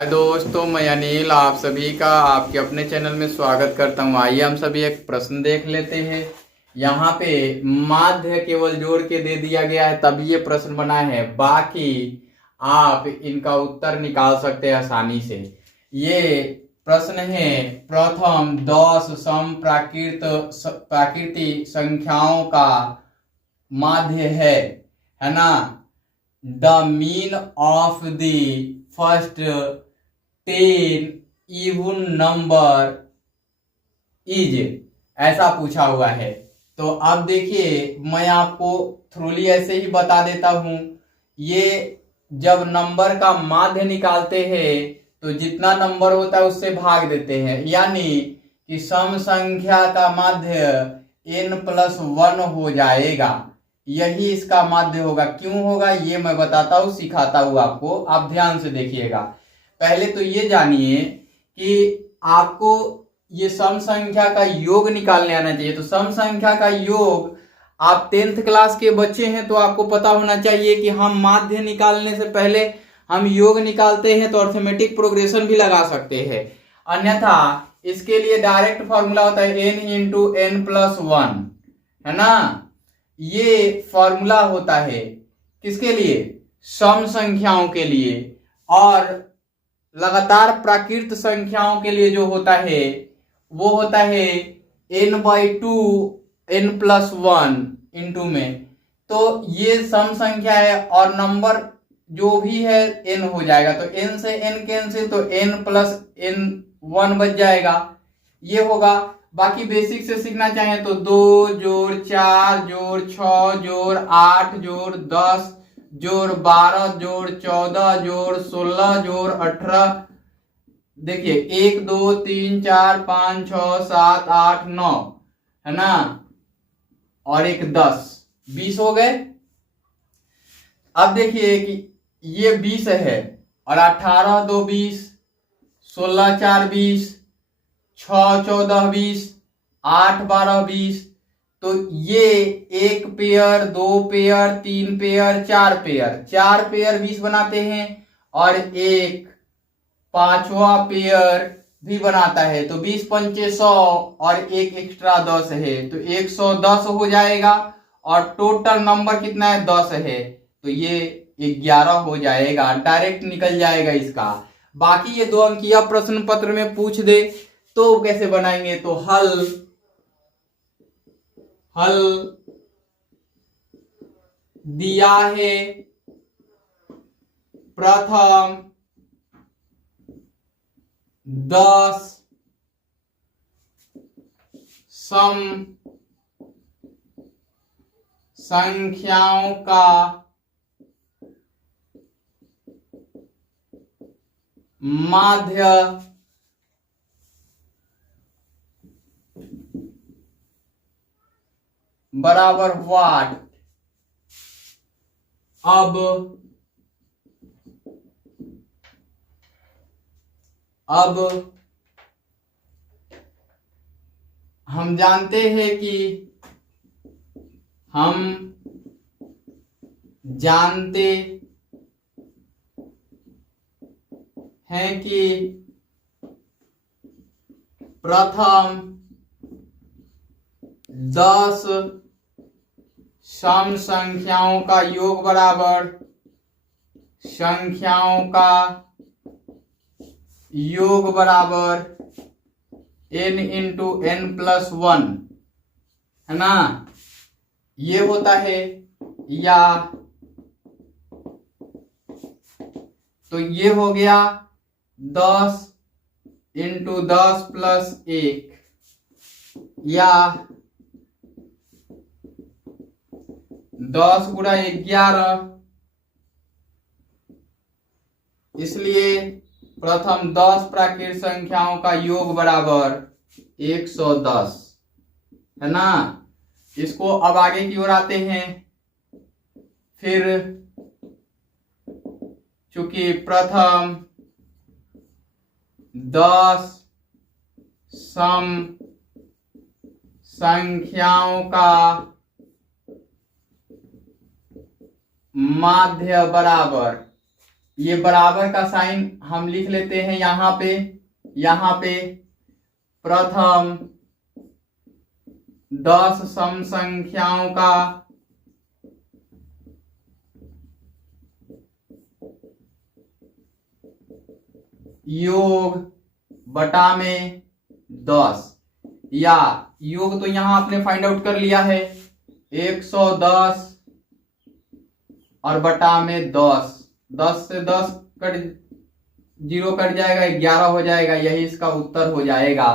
दोस्तों, मैं अनिल आप सभी का आपके अपने चैनल में स्वागत करता हूं। आइए हम सभी एक प्रश्न देख लेते हैं। यहाँ पे माध्य केवल जोड़ के दे दिया गया है तभी ये प्रश्न बना है, बाकी आप इनका उत्तर निकाल सकते हैं आसानी से। ये प्रश्न है प्रथम 10 सम प्राकृतिक संख्याओं का माध्य है ना। The mean of the first 10 even number is, ऐसा पूछा हुआ है। तो अब देखिए, मैं आपको थ्रूली ऐसे ही बता देता हूं। ये जब नंबर का माध्य निकालते हैं तो जितना नंबर होता है उससे भाग देते हैं, यानी कि सम संख्या का माध्य n+1 हो जाएगा। यही इसका माध्य होगा। क्यों होगा ये मैं बताता हूं, सिखाता हूं आपको। आप ध्यान से देखिएगा। पहले तो ये जानिए कि आपको ये सम संख्या का योग निकालने आना चाहिए। तो सम संख्या का योग, आप 10th क्लास के बच्चे हैं तो आपको पता होना चाहिए कि हम माध्य निकालने से पहले हम योग निकालते हैं तो अर्थमेटिक प्रोग्रेशन भी लगा सकते हैं। अन्यथा इसके लिए डायरेक्ट फॉर्मूला होता है n×n+1, है ना। ये फॉर्मूला होता है किसके लिए? सम संख्याओं के लिए। और लगातार प्राकृत संख्याओं के लिए जो होता है वो होता है n/2 n+1 इंटू में। तो ये सम संख्या है और नंबर जो भी है n हो जाएगा। तो n से n कैंसिल, तो n+n1 बच जाएगा। ये होगा। बाकी बेसिक से सीखना चाहें तो 2 जोड़ 4 जोड़ 6 जोड़ 8 जोड़ 10 जोड़ 12 जोड़ 14 जोड़ 16 जोड़ 18, देखिए 1 2 3 4 5 6 7 8 9, है ना, और एक 10, 20 हो गए। अब देखिए कि ये 20 है और 18 2 20, 16 4 20, 6 14 20, 8 12 20। तो ये 1 pair 2 pair 3 pair 4 pair, 4 pair 20 बनाते हैं और एक 5वां पेयर भी बनाता है। तो 20 पंचे 100 और एक एक्स्ट्रा 10 है तो 110 हो जाएगा। और टोटल नंबर कितना है? 10 है। तो ये 11 हो जाएगा, डायरेक्ट निकल जाएगा इसका। बाकी ये 2 अंकीय प्रश्न पत्र में पूछ दे तो कैसे बनाएंगे? तो हल दिया है प्रथम 10 सम संख्याओं का माध्य बराबर व्हाट। अब हम जानते हैं कि प्रथम 10 सम संख्याओं का योग बराबर n×n+1, है ना। ये होता है। या तो ये हो गया 10 × 10 + 1, या 10 × 11। इसलिए प्रथम 10 प्राकृत संख्याओं का योग बराबर 110, है ना। इसको अब आगे की ओर आते हैं। फिर चूंकि प्रथम 10 सम संख्याओं का माध्य बराबर ये बराबर का साइन हम लिख लेते हैं यहाँ पे प्रथम 10 सम संख्याओं का योग बटा में 10, या योग तो यहां आपने फाइंड आउट कर लिया है 110 और बटा में 10, 10 से 10 कट 0 कट जाएगा, 11 हो जाएगा, यही इसका उत्तर हो जाएगा।